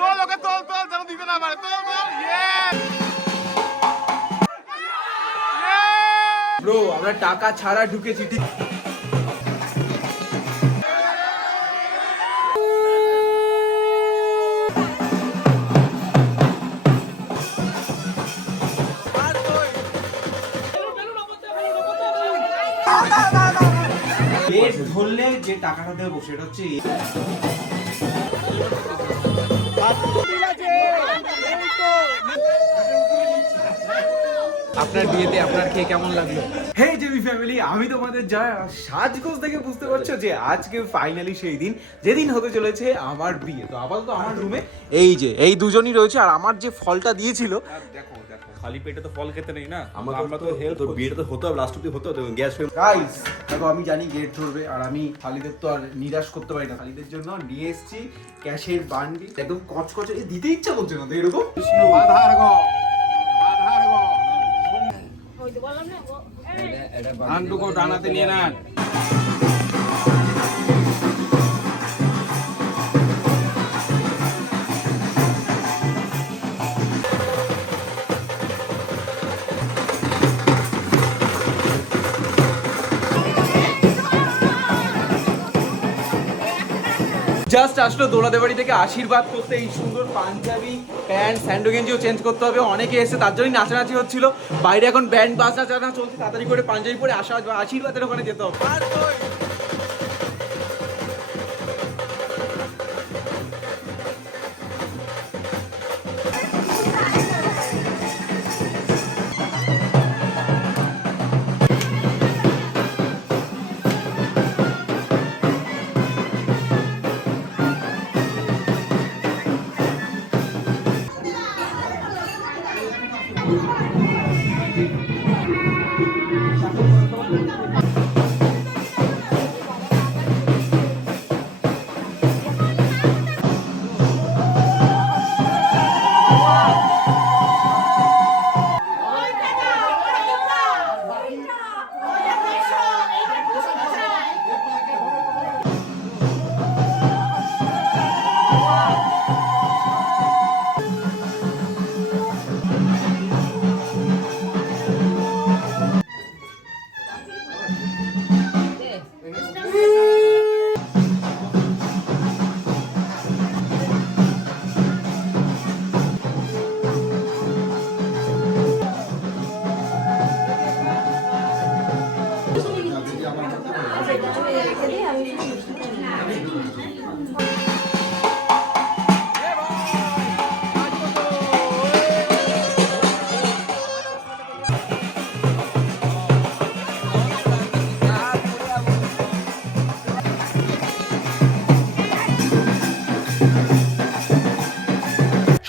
তোল ওকে, তোল তোল, যেন দিতে না পারে। তোল তোল, ব্রো আমরা টাকা ছাড়া ঢুকেছি ঠিক। ধরলে যে টাকাটা দেবো সেটা হচ্ছে আপনার বিয়েতে আপনার খেয়ে কেমন লাগলো? হে জেবি ফ্যামিলি, আমি তোমাদের যা সাজগোজ দেখে বুঝতে পারছো যে আজকে ফাইনালি সেই দিন যেদিন হতে চলেছে আমার বিয়ে। তো আপাতত আমার রুমে এই দুজনই রয়েছে, আর আমার যে ফলটা দিয়েছিল দেখো খালি পেটে তো ফল খেতে নেই না, আমরা তো হেল্প, তোর বিয়েটা তো হতে হবে, লাস্ট অব্দি হতে হবে, গ্যাস হয়ে। গাইস দেখো আমি জানি গেট ধরবে, আর আমি খালিদের তো আর নিরাশ করতে পারি না। খালিদের জন্য নিয়ে এসেছি ক্যাশের বান্ডি, একদম কচকচে, দিতে ইচ্ছা করছে না তো এরকম। আধার গো, আধার গো। আন্টুকো ডানাতে নিয়ে নেন। জাস্ট আসলো দোলাদের বাড়ি থেকে আশীর্বাদ করতে। এই সুন্দর পাঞ্জাবি প্যান্ট স্যান্ডো গেঞ্জিও চেঞ্জ করতে হবে, অনেকে এসে তার জন্যই নাচানাচি হচ্ছিল। বাইরে এখন ব্যান্ড বাজনা চানা চলছে, তাড়াতাড়ি করে পাঞ্জাবি পরে আশীর্বাদের ওখানে যেতে হবে।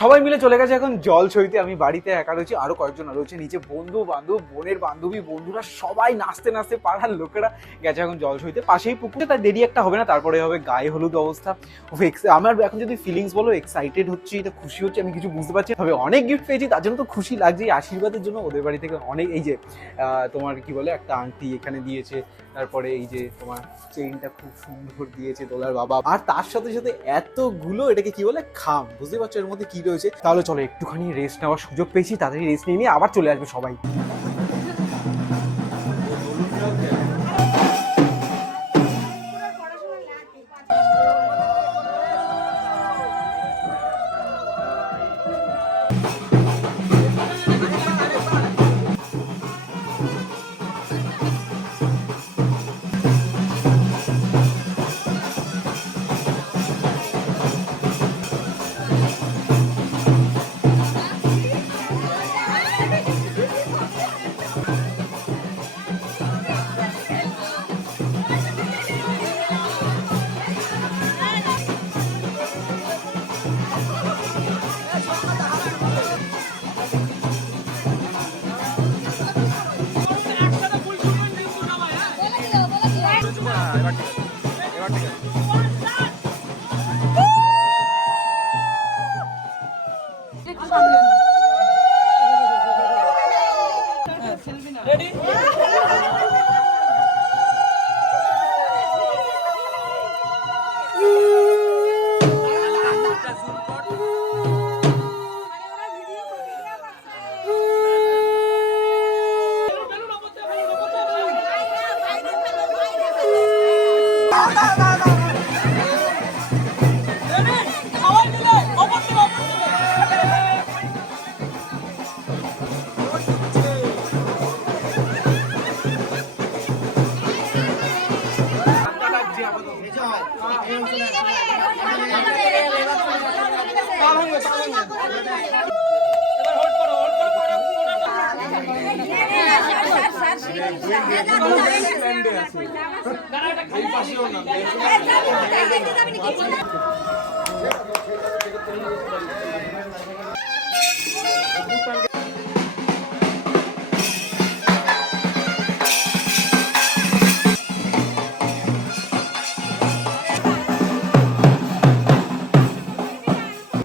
সবাই মিলে চলে গেছে এখন জল ছইতে। আমি বাড়িতে একা রয়েছি, আরো কয়েকজন রয়েছে নিচে, বন্ধু বান্ধব, বোনের বান্ধবী, বন্ধুরা সবাই নাচতে নাচতে, পাড়ার লোকেরা গেছে এখন জল ছইতে। পাশেই পুকুরে, তার দেরি একটা হবে না, তারপরে হবে গায়ে হলুদ অবস্থা। আমার এখন যদি ফিলিংস বলো, এক্সাইটেড হচ্ছি, এটা খুশি হচ্ছে, আমি কিছু বুঝতে পারছি। তবে অনেক গিফট পেয়েছি, তার জন্য তো খুশি লাগছে। এই আশীর্বাদের জন্য ওদের বাড়ি থেকে অনেক, এই যে তোমার কি বলে একটা আংটি এখানে দিয়েছে, তারপরে এই যে তোমার চেইনটা খুব সুন্দর দিয়েছে দোলার বাবা, আর তার সাথে সাথে এতগুলো, এটাকে কি বলে, খাম। বুঝতে পারছো এর মধ্যে কি রয়েছে? তাহলে চলো একটুখানি রেস্ট নেওয়ার সুযোগ পেয়েছি, তাড়াতাড়ি রেস্ট নিয়ে আবার চলে আসবে সবাই।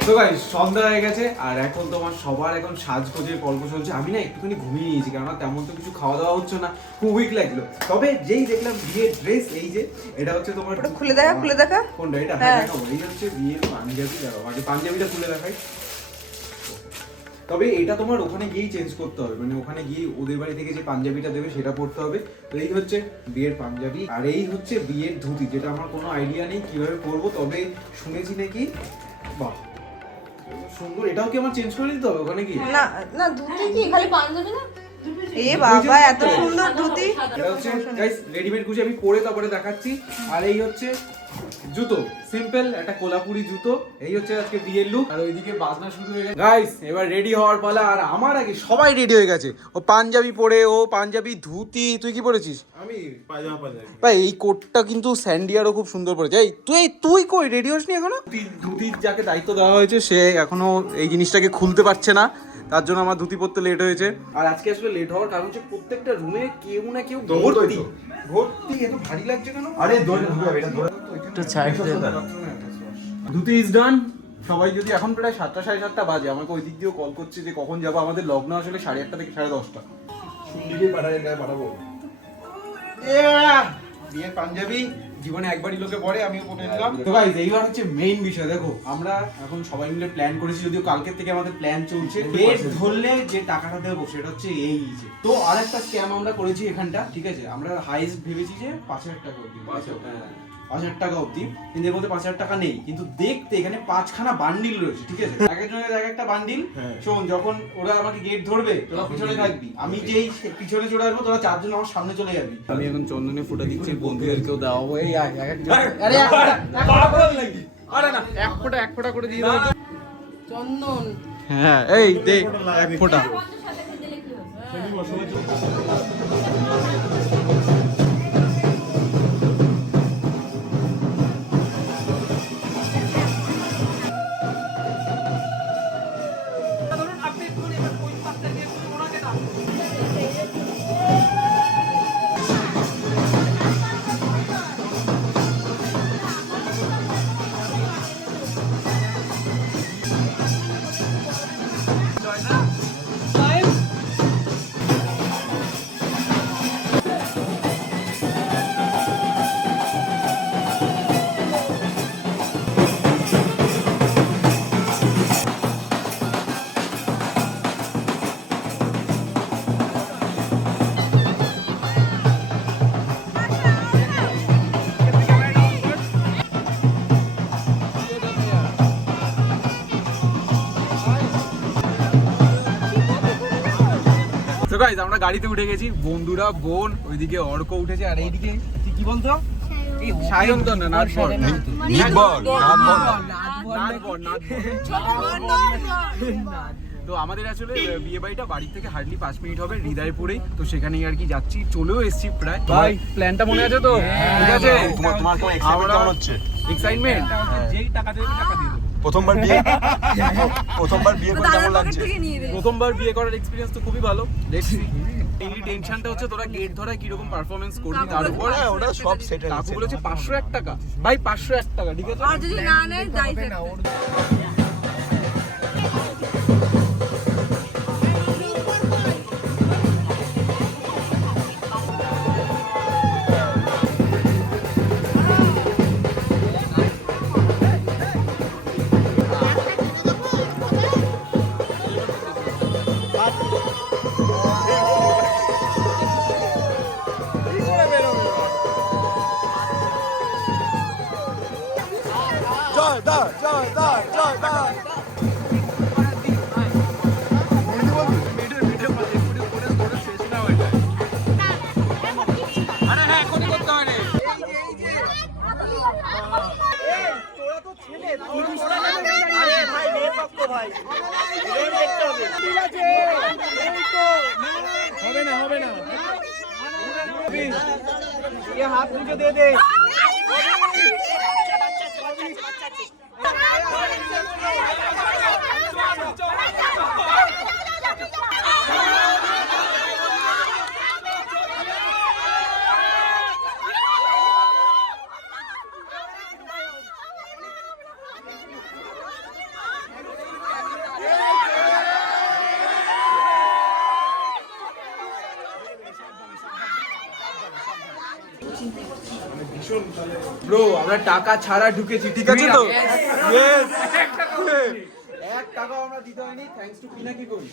তো গাইস সন্ধ্যা হয়ে গেছে আর এখন তোমার সবার এখন সাজগোজের পর্ব চলছে। আমি না একটুখানি ঘুমিয়ে নিয়েছি, কেননা তেমন তো কিছু খাওয়া দাওয়া হচ্ছে না, খুব উইক লাগলো। তবে যেই দেখলাম বিয়ের ড্রেস, এই যে এটা হচ্ছে তোমার, খুলে দেখা কোনটা এটা? হ্যাঁ। হ্যাঁ দেখাবো। এই হচ্ছে বিয়ের পাঞ্জাবি। দাঁড়াও আগে পাঞ্জাবিটা খুলে দেখাই। তবে এটা তোমার ওখানে গিয়েই চেঞ্জ করতে হবে, মানে ওখানে গিয়ে ওদের বাড়ি থেকে যে পাঞ্জাবিটা দেবে সেটা পরতে হবে। তো এই হচ্ছে বিয়ের পাঞ্জাবি আর এই হচ্ছে বিয়ের ধুতি, যেটা আমার কোনো আইডিয়া নেই কিভাবে পরবো। তবে শুনেছি নাকি, বাহ সুন্দর, এটাও কি আমার চেঞ্জ করে দিতে হবে ওখানে গিয়ে? না না, ধুতি কি খালি পাঞ্জাবি না? এ বাবা, এত সুন্দর ধুতি। এটা হচ্ছে গাইস রেডিমেড কুচি, আমি পরে তারপরে দেখাচ্ছি। আর এই হচ্ছে জুতো, সিম্পল একটা কোলাপুরি জুতো। এই হচ্ছে আজকে বিয়ের লুক। আর ওইদিকে বাজনা শুরু হয়ে গেছে গাইস, এবার রেডি হওয়ার পালা। আর আমার আগে সবাই রেডি হয়ে গেছে। ও পাঞ্জাবি পরে, ও পাঞ্জাবি ধুতি। তুই কি পরেছিস? আমি পায়জামা পাঞ্জাবি। ভাই এই কোটটা কিন্তু স্যান্ডিয়ারও খুব সুন্দর পরেছে। এই তুই কই রেডি হসনি এখনো? ধুতির যাকে দায়িত্ব দেওয়া হয়েছে সে এখনো এই জিনিসটাকে খুলতে পারছে না, তার জন্য আমার ধুতি পরতে লেট হয়েছে। আর আজকে আসলে লেট হওয়ার কারণ হচ্ছে প্রত্যেকটা রুমে কেউ না কেউ ভর্তি ভর্তি। এত ভারী লাগছে কেন? আরে ধরে এটা ধরে একটু ছাইড দে না। Dhoti is done. সবাই যদি এখন প্রায় 7টা 7:30 বাজে, আমাকে ওই দিক দিয়েও কল করছে যে কখন যাবো। আমাদের লগ্ন আসলে 8:30 থেকে 10:30। সুন্দরী পাঠাবো। বিয়ের পাঞ্জাবি জীবনে একবারই লোকে পরে, আমিও পরে নিলাম। তো গাইস এইবার হচ্ছে মেইন বিষয়। দেখো আমরা এখন সবাই মিলে প্ল্যান করেছি, যদিও কালকের থেকে আমাদের প্ল্যান চলছে। ডেট ধরলে যে টাকাটা দেবো সেটা হচ্ছে এই যে। তো আরেকটা স্ক্যাম আমরা করেছি এখানটা, ঠিক আছে? আমরা হাইস্ট ভেবেছি যে 5,000 টাকা অবধি, 5,000 টাকা অবধি, কিন্তু এর মধ্যে 5,000 টাকা নেই। কিন্তু দেখতে এখানে 5খানা বান্ডিল রয়েছে, ঠিক আছে? এক একজনের এক একটা বান্ডিল। শোন, যখন ওরা আমাকে গেট ধরবে তোরা পিছনে থাকবি, আমি যেই পিছনে চলে আসবো তোরা 4 জন আমার সামনে চলে যাবি। আমি এখন চন্দনে ফুটা দিচ্ছি, বন্ধুদেরকেও দেওয়াবো। এই আরে আরে না, এক ফোঁটা করে দিয়ে দাও চন্দন। হ্যাঁ এই দে এক ফোঁটা। তো গাইস আমরা গাড়িতে উঠে গেছি, বন্ধুরা, বোন, ওইদিকে অর্ক উঠেছে, আর এইদিকে কি বলতো? সায়ন তো না, নাটবর। তো আমাদের আসলে বিয়ে বাড়িটা বাড়ি থেকে হার্ডলি 5 মিনিট হবে, হৃদয়পুরে। তো সেখানেই আর কি যাচ্ছি, চলেও এসেছি প্রায়। ভাই প্ল্যানটা মনে আছে তো? ঠিক আছে, তোমার কেমন এক্সাইটমেন্ট কেমন হচ্ছে? এক্সাইটমেন্ট যেই টাকা দেবে টাকা দিয়ে দেবো। প্রথমবার বিয়ে করে কেমন লাগছে? প্রথমবার বিয়ে করার এক্সপেরিয়েন্স তো খুবই ভালো। দেখছি এই টেনশনটা হচ্ছে তোরা গেট ধরায় কি রকম পারফরম্যান্স করবি, তার উপর ওটা সব সেটেল কাকু বলেছে 501 টাকা। ভাই 501 টাকা, ঠিক আছে? আর যদি না নেয় যাই জয় দা হাত মুখে দিয়ে দে। ব্রো আমরা টাকা ছাড়া ঢুকেছি, ঠিক আছে তো? ইয়েস, 1 টাকাও আমরা দিতে হয়নি, থ্যাঙ্কস টু পিনাকি কই।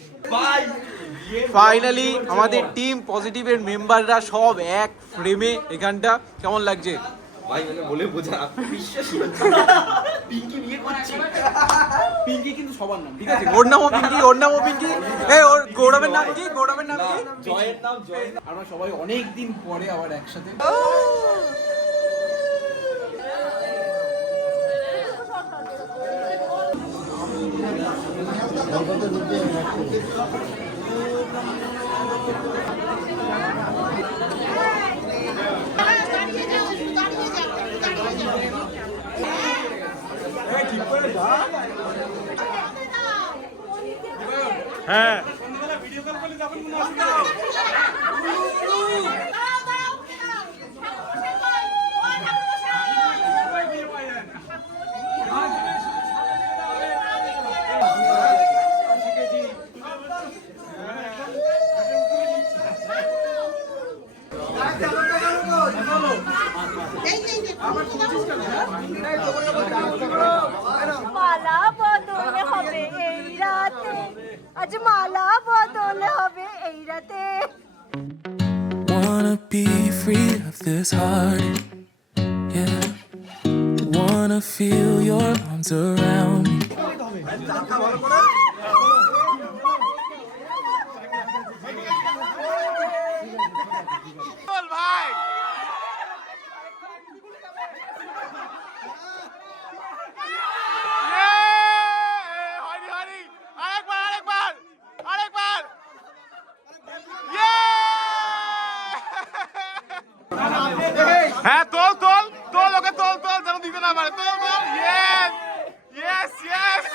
ফাইনালি আমাদের টিম পজিটিভের মেম্বাররা সব এক ফ্রেমে এখানটা। কেমন লাগছে ভাই মানে বলে বোঝা বিশ্বাসই পিঙ্কি বিয়ে করছি। পিঙ্কি কিন্তু সবার নাম, ঠিক আছে? ওর নামও পিঙ্কি, ওর নামও পিঙ্কি। এই ওর গৌরবের নাম কি? গৌরবের নাম কি? জয়ের নাম জয়। আমরা সবাই অনেক দিন পরে আবার একসাথে। হ্যাঁ মালা বদলে হবে এই রাতে, আজ মালা বদলে হবে এই রাতে। Wanna be free of this heart, yeah. Wanna feel your arms around me. বল ভাই হরি হরি আরেকবার হ্যাঁ তোল তোল তোল ওকে তোল তোল যেন দিতে না পারে। তোল তোল ইয়েস ইয়েস ইয়েস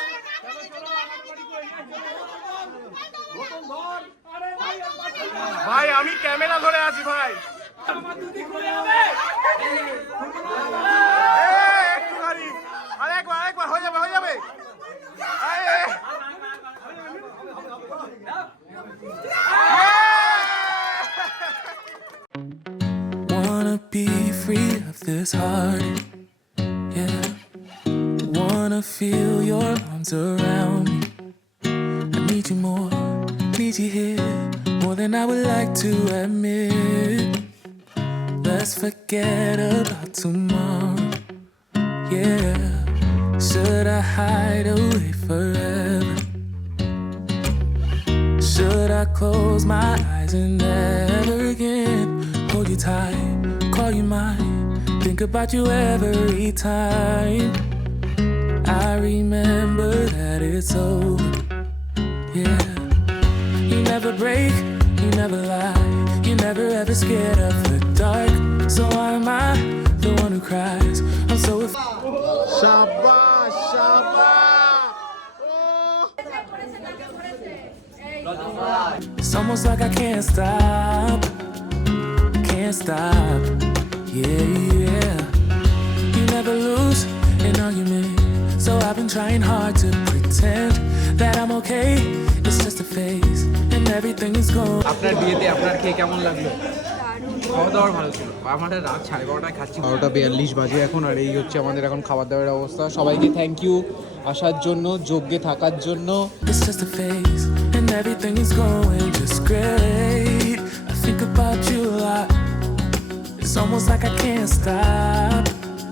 ভাই আমি ক্যামেরা ধরে আছি ভাই। একটুখানি আরেকবার হয়ে যাবে হয়ে যাবে। Wanna be free of this heart, yeah. Wanna feel your arms around me. I need you more, need you here, more than I would like to admit. Let's forget about tomorrow, yeah. Should I hide away forever? Should I close my eyes and never again hold you tight, call you mine, think about you every time? I remember that it's over, yeah. You never break, you never lie, you never ever scared of the dark. So why am I the one who cries? I'm so শাবাশ শাবাশ It's almost like I can't stop, yeah. You never lose an argument, so I've been trying hard to pretend that I'm okay. It's just a phase, and everything is gone. আপনার বিয়েতে আপনার খেয়ে কেমন লাগলো? খাওয়া দাওয়ার ভালো ছিল। আমাদের রাত 12:30 খাচ্ছি, 12:42 বাজে এখন। আর এই হচ্ছে আমাদের এখন খাবার দাবারের অবস্থা। সবাইকে থ্যাংক ইউ আসার জন্য, যোগ্যে থাকার জন্য। It's just a phase, and everything is going just great. I think about you a lot. It's almost like I can't stop.